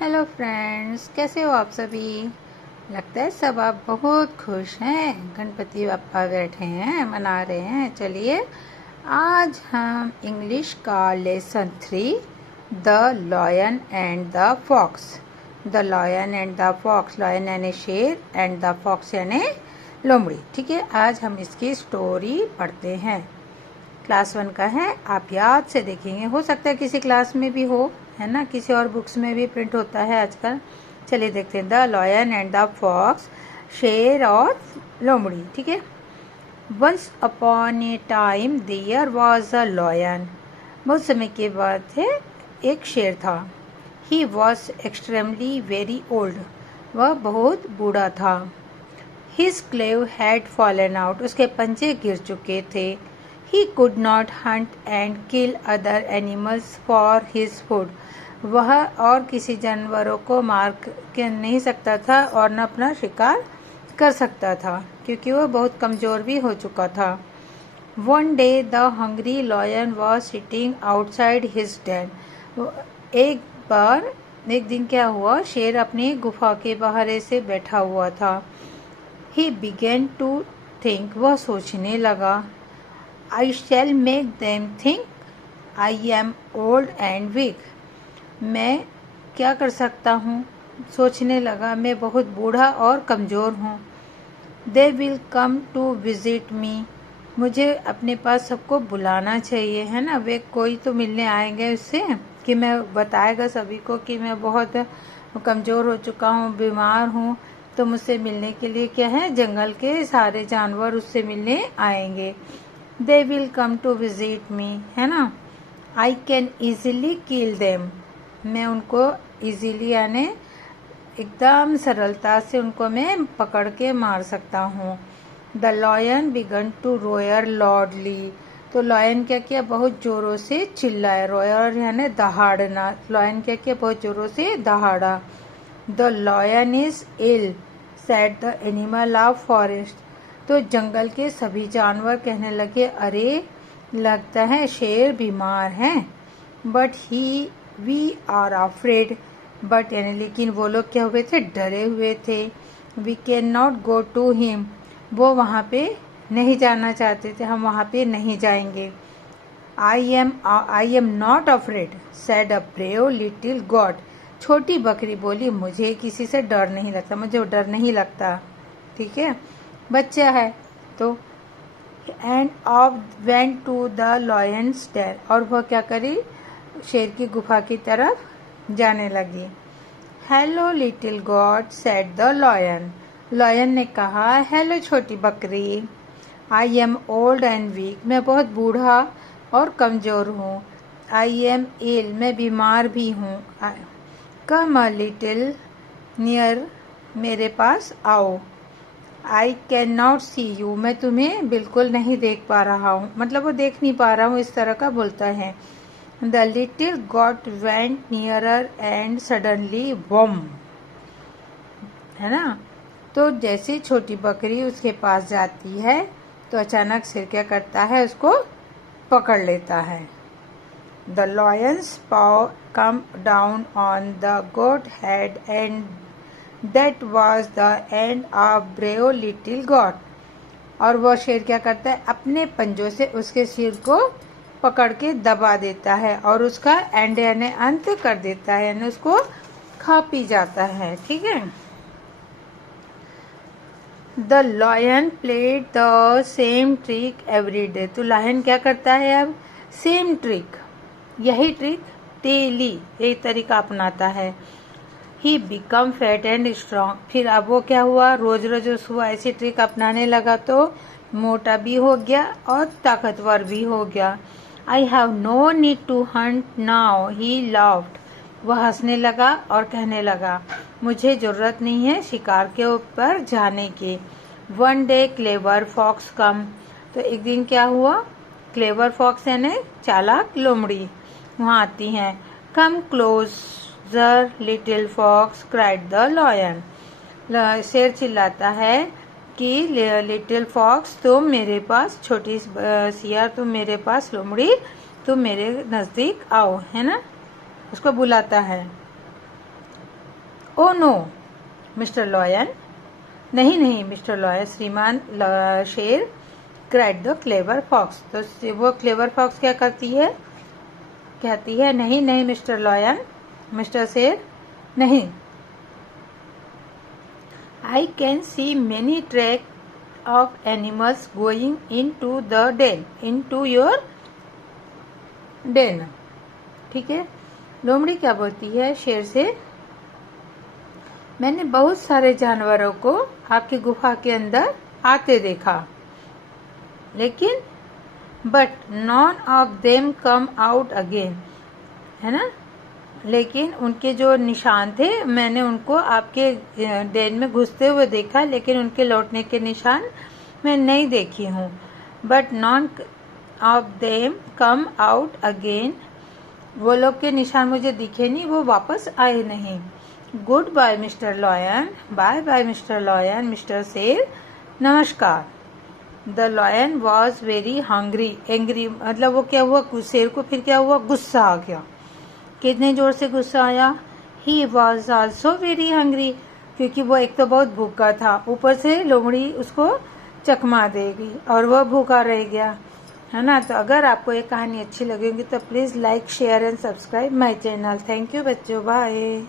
Hello friends, कैसे हो आप सभी। लगता है सब आप बहुत खुश हैं। गणपति बप्पा बैठे हैं, मना रहे हैं। चलिए आज हम इंग्लिश का lesson 3 the lion and the fox. The lion and the fox, lion यानी शेर एंड द फॉक्स यानी लोमड़ी। ठीक है, आज हम इसकी स्टोरी पढ़ते हैं। क्लास 1 का है, आप याद से देखेंगे। हो सकता है किसी क्लास में भी हो, है ना, किसी और बुक्स में भी प्रिंट होता है आजकल। चलिए देखते हैं। The lion and the fox, शेर और लोमड़ी। ठीक है। Once upon a time there was a lion. बहुत समय के बाद थे, एक शेर था। He was extremely very old. वह बहुत बूढ़ा था। His claw had fallen out. उसके पंजे गिर चुके थे। He could not hunt and kill other animals for his food. वह और किसी जानवरों को मार के नहीं सकता था और न अपना शिकार कर सकता था, क्योंकि वह बहुत कमज़ोर भी हो चुका था। One day the hungry lion was sitting outside his den. एक दिन क्या हुआ, शेर अपनी गुफा के बाहर से बैठा हुआ था। He began to think. वह सोचने लगा। I shall make them think I am old and weak. मैं क्या कर सकता हूँ, सोचने लगा, मैं बहुत बूढ़ा और कमज़ोर हूँ। They will come to visit me. मुझे अपने पास सबको बुलाना चाहिए, है ना। वे कोई तो मिलने आएंगे उससे, कि मैं बताएगा सभी को कि मैं बहुत कमज़ोर हो चुका हूँ, बीमार हूँ। तो मुझसे मिलने के लिए क्या है, जंगल के सारे जानवर उससे मिलने आएंगे। They will come to visit me, है ना। I can easily kill them. मैं उनको easily यानी एकदम सरलता से उनको मैं पकड़ के मार सकता हूँ। The lion began to roar loudly. तो लॉयन क्या किया, बहुत जोरों से चिल्लाया। रोयर यानी दहाड़ना। लॉयन क्या किया, बहुत जोरों से दहाड़ा। The lion is ill, said the animal of forest. तो जंगल के सभी जानवर कहने लगे, अरे लगता है शेर बीमार है। But we are afraid. But यानी लेकिन वो लोग क्या हुए थे, डरे हुए थे। We can not go to him. वो वहाँ पे नहीं जाना चाहते थे, हम वहाँ पे नहीं जाएंगे। I am not afraid, said a brave little God. छोटी बकरी बोली, मुझे किसी से डर नहीं लगता, मुझे डर नहीं लगता। ठीक है, बच्चा है तो। And off went to the lion's den. और वह क्या करी, शेर की गुफा की तरफ जाने लगी। Hello little goat, said the lion. Lion ने कहा, हेलो छोटी बकरी। I am old and weak. मैं बहुत बूढ़ा और कमज़ोर हूँ। I am ill. मैं बीमार भी हूँ। Come a little near. मेरे पास आओ। I can not see you. मैं तुम्हें बिल्कुल नहीं देख पा रहा हूँ, मतलब वो देख नहीं पा रहा हूँ, इस तरह का बोलता है। The little goat went nearer and suddenly bam, है ना। तो जैसे छोटी बकरी उसके पास जाती है तो अचानक सिर क्या करता है, उसको पकड़ लेता है। The lion's paw come down on the goat head and That was the end of brave little goat. और वह शेर क्या करता है, अपने पंजों से उसके सिर को पकड़ के दबा देता है और उसका एंड यानी अंत कर देता है, यानी उसको खा पी जाता है। ठीक है। The lion played the same trick every day. तो लायन क्या करता है, अब सेम ट्रिक, यही ट्रिक डेली यही तरीका अपनाता है। He become fat and strong. फिर अब वो क्या हुआ, रोज रोज उसको ऐसी ट्रिक अपनाने लगा तो मोटा भी हो गया और ताकतवर भी हो गया। I have no need to hunt now, he laughed. वह हंसने लगा और कहने लगा, मुझे जरूरत नहीं है शिकार के ऊपर जाने की। वन डे क्लेवर फॉक्स कम। तो एक दिन क्या हुआ, क्लेवर फॉक्स यानी चालाक लोमड़ी वहाँ आती हैं। Come close little fox, cried the lion. शेर चिल्लाता है कि लिटिल फॉक्स तुम मेरे पास, छोटी सियार तुम मेरे पास, लोमड़ी तुम मेरे नजदीक आओ, है ना, उसको बुलाता है। ओ नो मिस्टर लॉयन, नहीं नहीं मिस्टर लॉयन, श्रीमान शेर, क्राइड द क्लेवर फॉक्स। तो वो क्लेवर फॉक्स क्या करती है, कहती है नहीं नहीं मिस्टर लॉयन, मिस्टर शेर नहीं। I can see many track of animals going into the den, into your den। ठीक है, लोमड़ी क्या बोलती है शेर से, मैंने बहुत सारे जानवरों को आपकी गुफा के अंदर आते देखा, लेकिन but none of them come out again, है ना, लेकिन उनके जो निशान थे मैंने उनको आपके डेन में घुसते हुए देखा, लेकिन उनके लौटने के निशान मैं नहीं देखी हूँ। But none of them come out again, वो लोग के निशान मुझे दिखे नहीं, वो वापस आए नहीं। Goodbye mister lion, bye bye mister lion, mister शेर नमस्कार। The lion was very hungry, angry मतलब वो क्या हुआ, शेर को फिर क्या हुआ, गुस्सा आ गया। कितने जोर से गुस्सा आया, he was also very hungry, क्योंकि वो एक तो बहुत भूखा था, ऊपर से लोमड़ी उसको चकमा देगी और वह भूखा रह गया, है ना। तो अगर आपको ये कहानी अच्छी लगेगी तो please like share and subscribe my channel. Thank you बच्चों, बाय।